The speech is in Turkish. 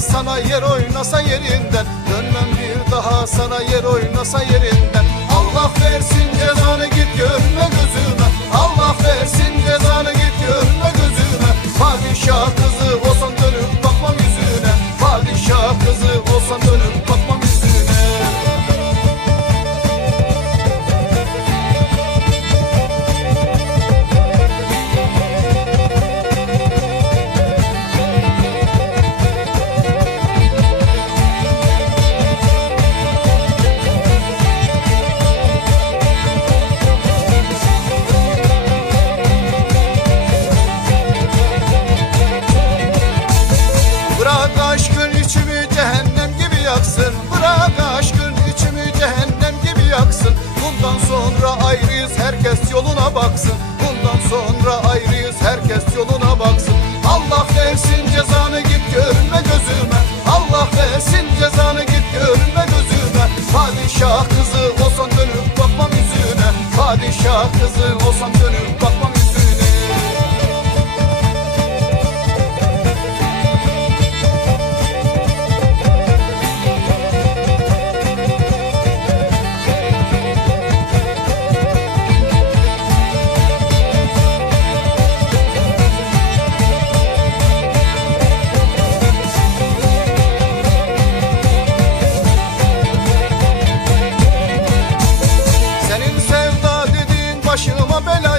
sana yer oynasa yerinden. Dönmem bir daha sana yer oynasa yerinden. Allah versin cezanı git görme gözüme. Allah versin cezanı git görme gözüme. Padişah kızı ayrıyız herkes yoluna baksın. Bundan sonra ayrıyız herkes yoluna baksın. Allah versin cezanı git görme gözüme. Allah versin cezanı başıma bela